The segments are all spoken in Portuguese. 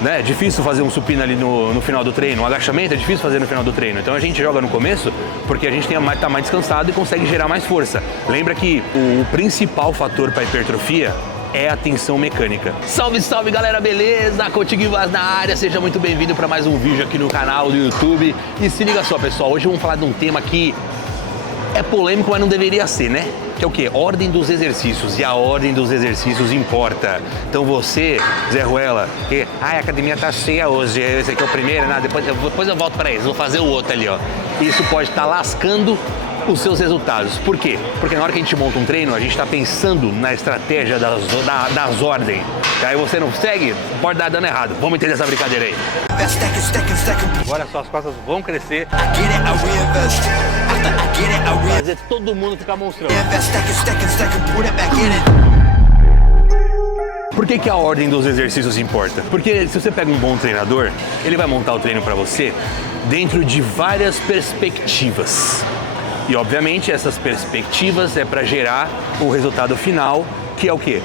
Né? É difícil fazer um supino ali no final do treino, um agachamento é difícil fazer no final do treino. Então a gente joga no começo porque a gente tá mais descansado e consegue gerar mais força. Lembra que o principal fator para hipertrofia é a tensão mecânica. Salve, salve galera, beleza? Coutinho Vaz na área, seja muito bem-vindo para mais um vídeo aqui no canal do YouTube. E se liga só, pessoal, hoje vamos falar de um tema que é polêmico, mas não deveria ser, né? Que é o quê? Ordem dos exercícios. E a ordem dos exercícios importa. Então você, Zé Ruela, que a academia tá cheia hoje, esse aqui é o primeiro, né? Depois eu volto para isso, vou fazer o outro ali, ó. Isso pode estar lascando os seus resultados. Por quê? Porque na hora que a gente monta um treino, a gente está pensando na estratégia das ordens. E aí você não segue, pode dar dando errado. Vamos entender essa brincadeira aí. Agora suas costas vão crescer. Fazer todo mundo ficar monstrão. Por que a ordem dos exercícios importa? Porque se você pega um bom treinador, ele vai montar o treino para você dentro de várias perspectivas. E obviamente essas perspectivas é para gerar o resultado final, que é o quê?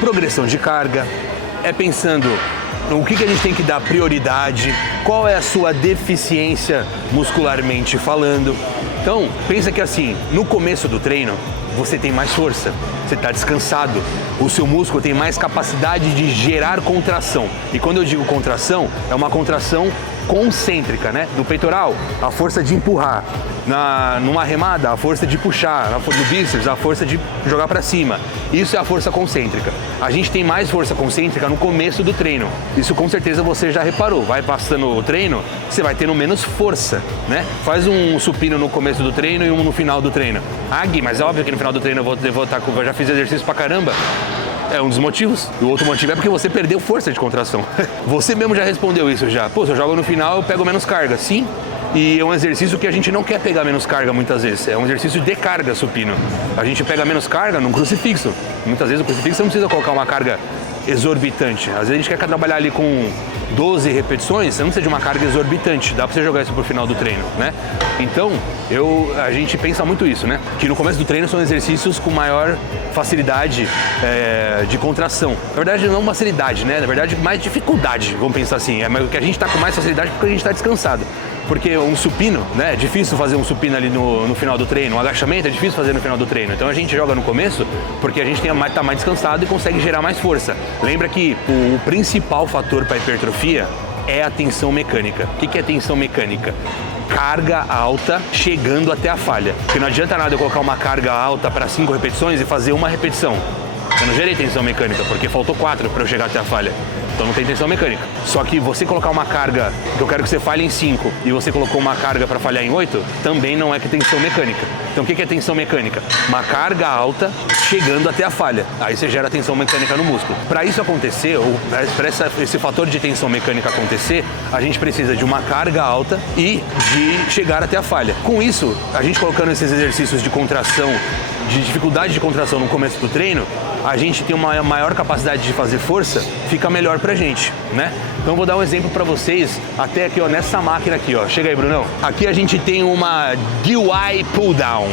Progressão de carga, é pensando no que a gente tem que dar prioridade, qual é a sua deficiência muscularmente falando. Então, pensa que assim, no começo do treino, você tem mais força, você está descansado, o seu músculo tem mais capacidade de gerar contração. E quando eu digo contração, é uma contração concêntrica, né? No peitoral, a força de empurrar. Numa remada, a força de puxar. No bíceps, a força de jogar para cima. Isso é a força concêntrica. A gente tem mais força concêntrica no começo do treino. Isso com certeza você já reparou. Vai passando o treino, você vai tendo menos força, né? Faz um supino no começo do treino e um no final do treino. Ah, Gui, mas é óbvio que no final do treino eu já fiz exercício pra caramba. É um dos motivos. O outro motivo é porque você perdeu força de contração. Você mesmo já respondeu isso já. Pô, se eu jogo no final, eu pego menos carga. Sim. E é um exercício que a gente não quer pegar menos carga muitas vezes. É um exercício de carga supino. A gente pega menos carga num crucifixo. Muitas vezes o crucifixo você não precisa colocar uma carga exorbitante. Às vezes a gente quer trabalhar ali com 12 repetições, você não precisa de uma carga exorbitante, dá pra você jogar isso pro final do treino, né? Então, a gente pensa muito isso, né? Que no começo do treino são exercícios com maior facilidade de contração. Na verdade, não facilidade, né? Na verdade, mais dificuldade, vamos pensar assim. É que a gente tá com mais facilidade porque a gente tá descansado. Porque um supino, né? É difícil fazer um supino ali no final do treino, um agachamento é difícil fazer no final do treino. Então a gente joga no começo porque a gente tá mais descansado e consegue gerar mais força. Lembra que o principal fator para hipertrofia é a tensão mecânica. O que é tensão mecânica? Carga alta chegando até a falha. Porque não adianta nada eu colocar uma carga alta para 5 repetições e fazer uma repetição. Eu não gerei tensão mecânica, porque faltou 4 para eu chegar até a falha. Então não tem tensão mecânica. Só que você colocar uma carga, que eu quero que você falhe em 5, e você colocou uma carga para falhar em 8, também não é que tensão mecânica. Então o que é tensão mecânica? Uma carga alta chegando até a falha. Aí você gera tensão mecânica no músculo. Para isso acontecer, ou para esse fator de tensão mecânica acontecer, a gente precisa de uma carga alta e de chegar até a falha. Com isso, a gente colocando esses exercícios de contração, de dificuldade de contração no começo do treino, a gente tem uma maior capacidade de fazer força, fica melhor pra gente, né? Então eu vou dar um exemplo pra vocês, até aqui, ó, nessa máquina aqui, ó. Chega aí, Brunão. Aqui a gente tem uma DY Pull Down.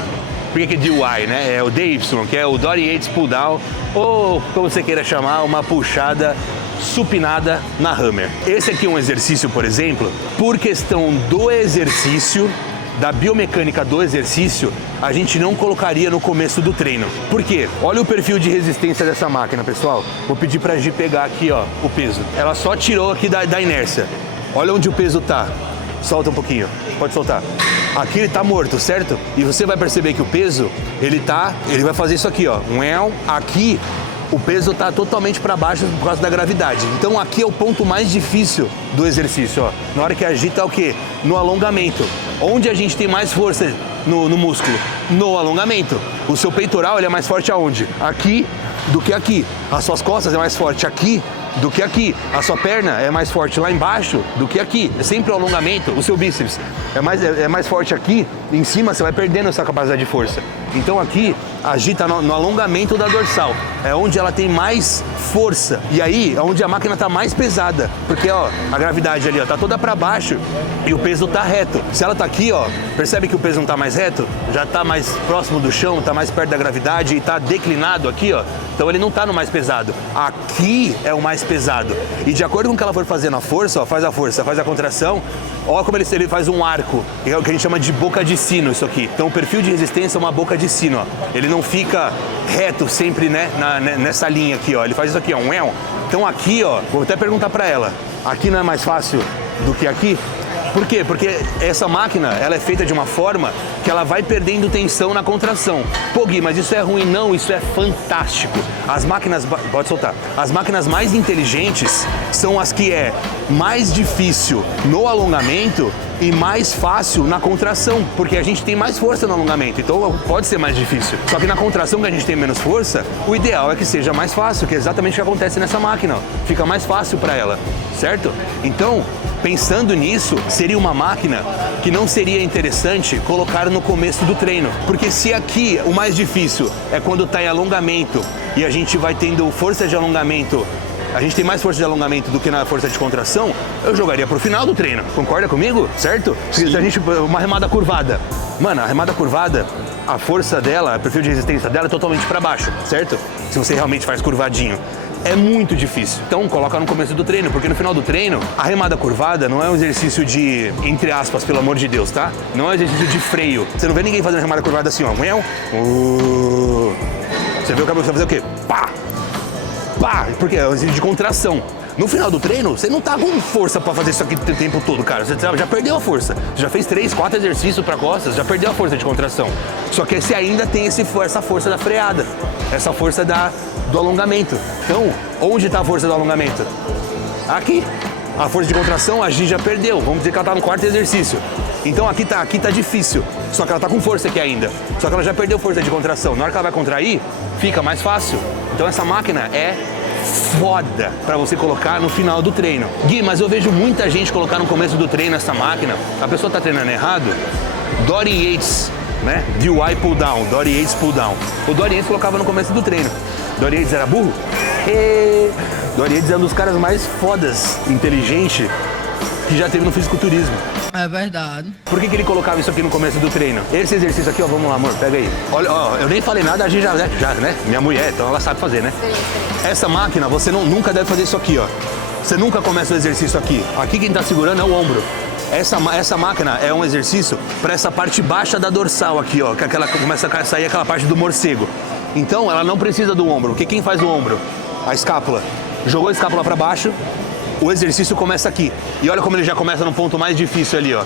Por que é DY, né? É o DY, que é o Dorian Yates Pull Down, ou como você queira chamar, uma puxada supinada na Hammer. Esse aqui é um exercício, por exemplo, por questão do exercício, da biomecânica do exercício, a gente não colocaria no começo do treino. Por quê? Olha o perfil de resistência dessa máquina, pessoal. Vou pedir pra Gi pegar aqui, ó, o peso. Ela só tirou aqui da inércia. Olha onde o peso tá. Solta um pouquinho. Pode soltar. Aqui ele tá morto, certo? E você vai perceber que o peso, ele vai fazer isso aqui, ó. Aqui o peso está totalmente para baixo por causa da gravidade. Então aqui é o ponto mais difícil do exercício, ó. Na hora que agita o quê? No alongamento. Onde a gente tem mais força no músculo? No alongamento. O seu peitoral ele é mais forte aonde? Aqui do que aqui. As suas costas é mais forte aqui do que aqui. A sua perna é mais forte lá embaixo do que aqui. É sempre o alongamento. O seu bíceps é mais forte aqui. Em cima você vai perdendo essa capacidade de força. Então aqui agita no alongamento da dorsal. É onde ela tem mais força. E aí é onde a máquina tá mais pesada. Porque, ó, a gravidade ali, ó, tá toda para baixo e o peso tá reto. Se ela tá aqui, ó, percebe que o peso não tá mais reto? Já tá mais próximo do chão, tá mais perto da gravidade e tá declinado aqui, ó. Então ele não tá no mais pesado. Aqui é o mais pesado. E de acordo com o que ela for fazendo a força, ó, faz a contração, ó como ele faz um arco, que é o que a gente chama de boca de sino, isso aqui. Então o perfil de resistência é uma boca de sino, ó. Ele não fica reto sempre, né, nessa linha aqui, ó. Ele faz isso aqui, ó. Então aqui, ó, vou até perguntar pra ela, aqui não é mais fácil do que aqui? Por quê? Porque essa máquina, ela é feita de uma forma que ela vai perdendo tensão na contração. Pô, Gui, mas isso é ruim? Não, isso é fantástico. As máquinas, pode soltar, as máquinas mais inteligentes são as que é mais difícil no alongamento e mais fácil na contração, porque a gente tem mais força no alongamento, então pode ser mais difícil. Só que na contração, que a gente tem menos força, o ideal é que seja mais fácil, que é exatamente o que acontece nessa máquina. Fica mais fácil para ela, certo? Então, pensando nisso, seria uma máquina que não seria interessante colocar no começo do treino. Porque se aqui o mais difícil é quando está em alongamento e a gente vai tendo força de alongamento, a gente tem mais força de alongamento do que na força de contração, eu jogaria pro final do treino. Concorda comigo? Certo? Sim. Se a gente, uma remada curvada. Mano, a remada curvada, a força dela, o perfil de resistência dela é totalmente para baixo, certo? Se você realmente faz curvadinho. É muito difícil. Então coloca no começo do treino, porque no final do treino, a remada curvada não é um exercício de, entre aspas, pelo amor de Deus, tá? Não é um exercício de freio. Você não vê ninguém fazendo remada curvada assim, ó. Você vê o cabelo que vai fazer o quê? Pá! Pá! Porque é um exercício de contração. No final do treino, você não tá com força pra fazer isso aqui o tempo todo, cara. Você já perdeu a força. Você já fez 3, 4 exercícios pra costas, já perdeu a força de contração. Só que você ainda tem essa força da freada, essa força do alongamento. Então, onde tá a força do alongamento? Aqui. A força de contração, a Gi já perdeu. Vamos dizer que ela tá no 4º exercício. Então aqui tá difícil. Só que ela tá com força aqui ainda. Só que ela já perdeu força de contração. Na hora que ela vai contrair, fica mais fácil. Então essa máquina é foda pra você colocar no final do treino. Gui, mas eu vejo muita gente colocar no começo do treino essa máquina. A pessoa tá treinando errado. Dory Yates, né? DY pull down, Dory Yates pull down. O Dory Yates colocava no começo do treino. Dory Yates era burro? Dory Yates é um dos caras mais fodas, inteligente, que já teve no fisiculturismo. É verdade. Por que ele colocava isso aqui no começo do treino? Esse exercício aqui, ó, vamos lá, amor, pega aí. Olha, ó, eu nem falei nada, a gente já, né? Minha mulher, então ela sabe fazer, né? Essa máquina, você nunca deve fazer isso aqui, ó. Você nunca começa o exercício aqui. Aqui quem tá segurando é o ombro. Essa máquina é um exercício para essa parte baixa da dorsal aqui, ó, que aquela começa a sair aquela parte do morcego. Então, ela não precisa do ombro, porque quem faz o ombro? A escápula. Jogou a escápula para baixo, o exercício começa aqui. E olha como ele já começa no ponto mais difícil ali, ó.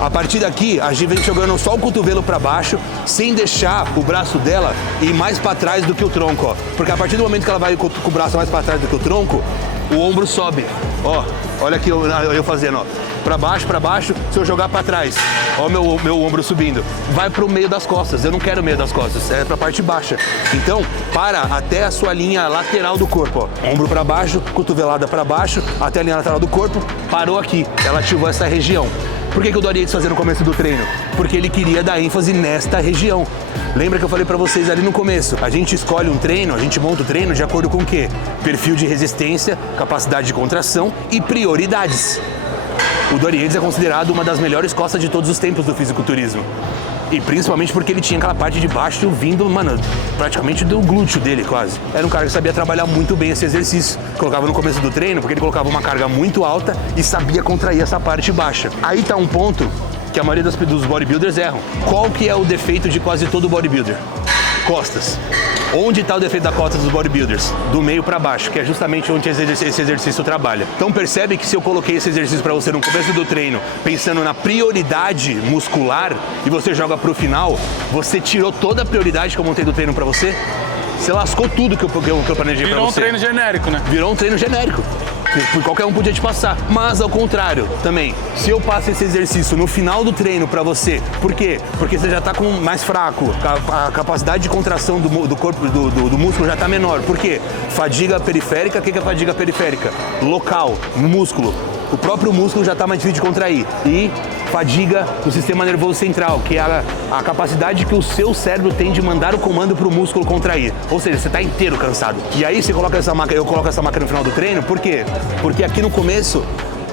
A partir daqui, a Gi vem jogando só o cotovelo para baixo, sem deixar o braço dela ir mais para trás do que o tronco, ó. Porque a partir do momento que ela vai com o braço mais para trás do que o tronco, o ombro sobe. Ó, olha aqui eu fazendo, ó. Para baixo, se eu jogar para trás, ó meu ombro subindo, vai pro meio das costas. Eu não quero o meio das costas, é pra parte baixa. Então, para até a sua linha lateral do corpo, ó. Ombro para baixo, cotovelada para baixo, até a linha lateral do corpo, parou aqui. Ela ativou essa região. Por que o Dory Yates fazia no começo do treino? Porque ele queria dar ênfase nesta região. Lembra que eu falei pra vocês ali no começo? A gente escolhe um treino, a gente monta o treino de acordo com o quê? Perfil de resistência, capacidade de contração e prioridades. O Dory Yates é considerado uma das melhores costas de todos os tempos do fisiculturismo. E principalmente porque ele tinha aquela parte de baixo vindo, mano, praticamente do glúteo dele quase. Era um cara que sabia trabalhar muito bem esse exercício. Colocava no começo do treino porque ele colocava uma carga muito alta e sabia contrair essa parte baixa. Aí tá um ponto que a maioria dos bodybuilders erram. Qual que é o defeito de quase todo bodybuilder? Costas. Onde está o defeito da costa dos bodybuilders? Do meio para baixo, que é justamente onde esse exercício trabalha. Então percebe que se eu coloquei esse exercício para você no começo do treino, pensando na prioridade muscular, e você joga pro final, você tirou toda a prioridade que eu montei do treino para você? Você lascou tudo que eu planejei para você. Virou um treino genérico, né? Virou um treino genérico. Qualquer um podia te passar. Mas ao contrário, também, se eu passo esse exercício no final do treino pra você, por quê? Porque você já tá com mais fraco, a capacidade de contração do corpo, do músculo já tá menor. Por quê? Fadiga periférica, o que é fadiga periférica? Local, músculo. o próprio músculo já está mais difícil de contrair. E fadiga do sistema nervoso central, que é a capacidade que o seu cérebro tem de mandar o comando para o músculo contrair. Ou seja, você está inteiro cansado. E aí você coloca essa máquina, eu coloco essa máquina no final do treino, por quê? Porque aqui no começo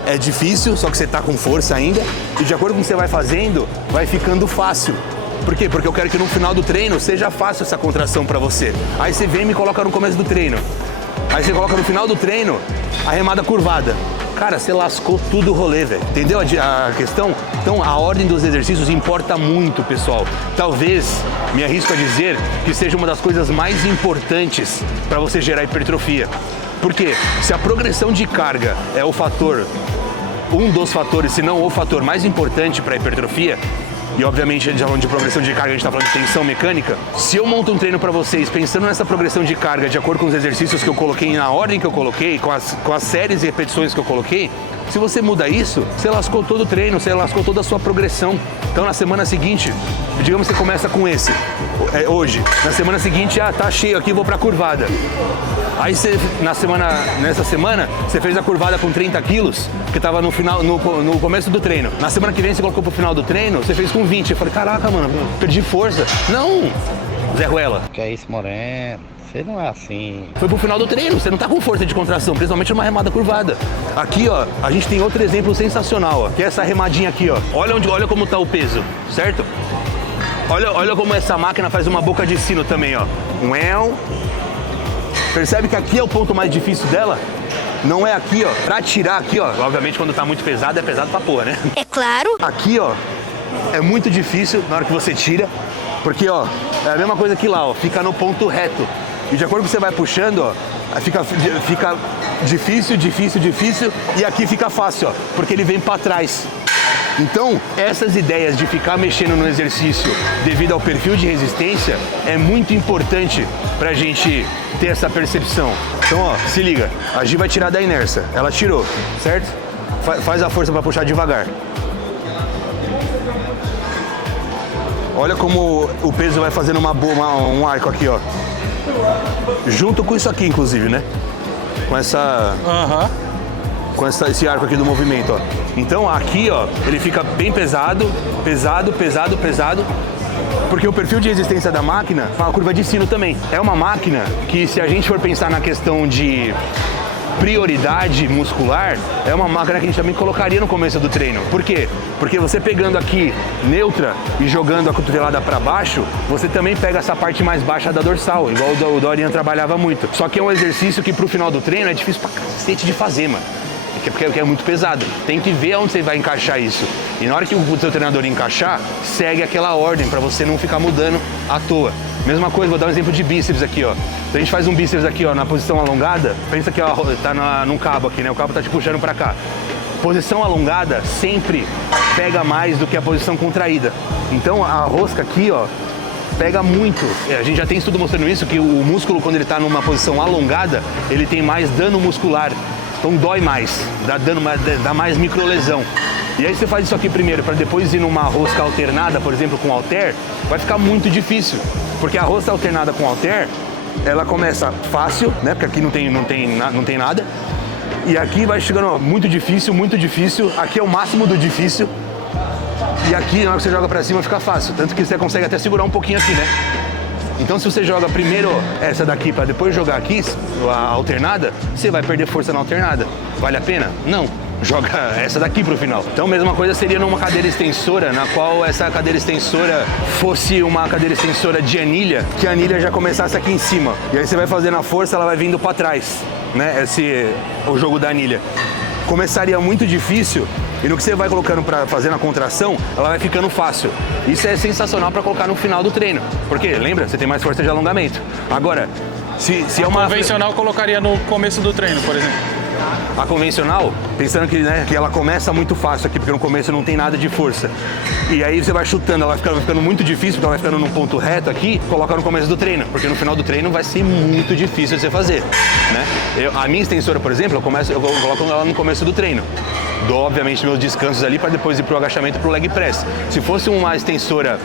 é difícil, só que você está com força ainda, e de acordo com o que você vai fazendo, vai ficando fácil. Por quê? Porque eu quero que no final do treino seja fácil essa contração para você. Aí você vem e me coloca no começo do treino. Aí você coloca no final do treino a remada curvada. Cara, você lascou tudo o rolê, velho. Entendeu a questão? Então, a ordem dos exercícios importa muito, pessoal. Talvez, me arrisco a dizer, que seja uma das coisas mais importantes para você gerar hipertrofia. Por quê? Se a progressão de carga é o fator, um dos fatores, se não o fator mais importante para a hipertrofia, e obviamente a gente está falando de progressão de carga, a gente está falando de tensão mecânica. Se eu monto um treino para vocês pensando nessa progressão de carga de acordo com os exercícios que eu coloquei, na ordem que eu coloquei, com as séries e repetições que eu coloquei, se você muda isso, você lascou todo o treino, você lascou toda a sua progressão. Então na semana seguinte, digamos que você começa com esse, hoje. Na semana seguinte, tá cheio aqui, vou para a curvada. Aí você, nessa semana, você fez a curvada com 30 quilos, que estava no começo do treino. Na semana que vem você colocou pro final do treino, você fez com 20. Eu falei, caraca, mano, perdi força. Não, Zé Ruela. Que é isso, Moreno? Você não é assim. Foi pro final do treino, você não tá com força de contração, principalmente numa remada curvada. Aqui, ó, a gente tem outro exemplo sensacional, ó, que é essa remadinha aqui, ó. Olha como tá o peso, certo? Olha como essa máquina faz uma boca de sino também, ó. Percebe que aqui é o ponto mais difícil dela? Não é aqui, ó. Pra tirar aqui, ó. Obviamente, quando tá muito pesado, é pesado pra porra, né? É claro. Aqui, ó, é muito difícil na hora que você tira. Porque, ó, é a mesma coisa que lá, ó. Fica no ponto reto. E de acordo com que você vai puxando, ó, fica difícil. E aqui fica fácil, ó. Porque ele vem pra trás. Então, essas ideias de ficar mexendo no exercício devido ao perfil de resistência é muito importante pra gente ter essa percepção. Então, ó, se liga, a Gi vai tirar da inércia. Ela tirou, certo? Faz a força pra puxar devagar. Olha como o peso vai fazendo um arco aqui, ó. Junto com isso aqui, inclusive, né? Com essa... Com esse arco aqui do movimento, ó. Então aqui, ó, ele fica bem pesado, porque o perfil de resistência da máquina é uma curva de sino também. É uma máquina que, se a gente for pensar na questão de prioridade muscular, é uma máquina que a gente também colocaria no começo do treino. Por quê? Porque você pegando aqui neutra e jogando a cotovelada para baixo, você também pega essa parte mais baixa da dorsal, igual o Dorian trabalhava muito. Só que é um exercício que pro final do treino é difícil pra cacete de fazer, mano. Porque é muito pesado. Tem que ver onde você vai encaixar isso. E na hora que o seu treinador encaixar, segue aquela ordem para você não ficar mudando à toa. Mesma coisa, vou dar um exemplo de bíceps aqui, ó. Então a gente faz um bíceps aqui, ó, na posição alongada. Pensa que ó, tá num cabo aqui, né? O cabo tá te puxando para cá. Posição alongada sempre pega mais do que a posição contraída. Então a rosca aqui, ó, pega muito. A gente já tem estudo mostrando isso, que o músculo, quando ele tá numa posição alongada, ele tem mais dano muscular. Então dói mais, dá mais microlesão. E aí você faz isso aqui primeiro, para depois ir numa rosca alternada, por exemplo, com halter, vai ficar muito difícil. Porque a rosca alternada com halter, ela começa fácil, né? Porque aqui não tem nada. E aqui vai chegando muito difícil. Aqui é o máximo do difícil. E aqui, na hora que você joga para cima, fica fácil. Tanto que você consegue até segurar um pouquinho aqui, né? Então, se você joga primeiro essa daqui para depois jogar aqui, a alternada, você vai perder força na alternada. Vale a pena? Não. Joga essa daqui pro final. Então, a mesma coisa seria numa cadeira extensora, na qual essa cadeira extensora fosse uma cadeira extensora de anilha, que a anilha já começasse aqui em cima. E aí você vai fazendo a força, ela vai vindo para trás, né? O jogo da anilha. Começaria muito difícil. E no que você vai colocando para fazer na contração, ela vai ficando fácil. Isso é sensacional para colocar no final do treino. Porque, lembra, você tem mais força de alongamento. Agora, se é uma... convencional colocaria no começo do treino, por exemplo. A convencional, pensando que ela começa muito fácil aqui, porque no começo não tem nada de força. E aí você vai chutando, ela vai ficando muito difícil, porque ela vai ficando num ponto reto aqui, coloca no começo do treino, porque no final do treino vai ser muito difícil você fazer, né? A minha extensora, por exemplo, eu coloco ela no começo do treino. Dou, obviamente, meus descansos ali para depois ir pro agachamento, pro leg press. Se fosse uma extensora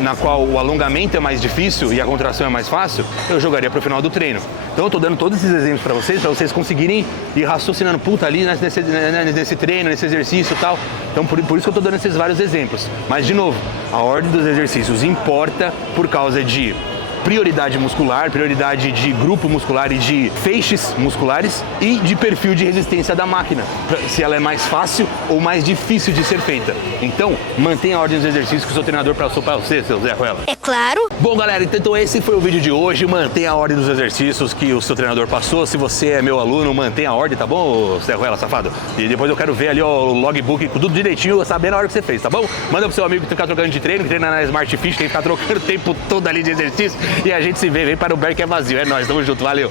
na qual o alongamento é mais difícil e a contração é mais fácil, eu jogaria pro final do treino. Então eu tô dando todos esses exemplos para vocês conseguirem ir raciocinando, puta, ali nesse treino, nesse exercício e tal. Então por isso que eu tô dando esses vários exemplos. Mas, de novo, a ordem dos exercícios importa por causa de prioridade muscular, prioridade de grupo muscular e de feixes musculares e de perfil de resistência da máquina, se ela é mais fácil ou mais difícil de ser feita. Então, mantenha a ordem dos exercícios que o seu treinador passou para você, seu Zé Ruela. É claro. Bom, galera, então esse foi o vídeo de hoje. Mantenha a ordem dos exercícios que o seu treinador passou. Se você é meu aluno, mantenha a ordem, tá bom, Zé Ruela, safado? E depois eu quero ver ali ó, o logbook, tudo direitinho, sabendo a hora que você fez, tá bom? Manda pro seu amigo que ficar trocando de treino, que treina na Smart Fit, tem que ficar trocando o tempo todo ali de exercício. E a gente se vê, vem para o Bear que é vazio. É nóis, tamo junto, valeu!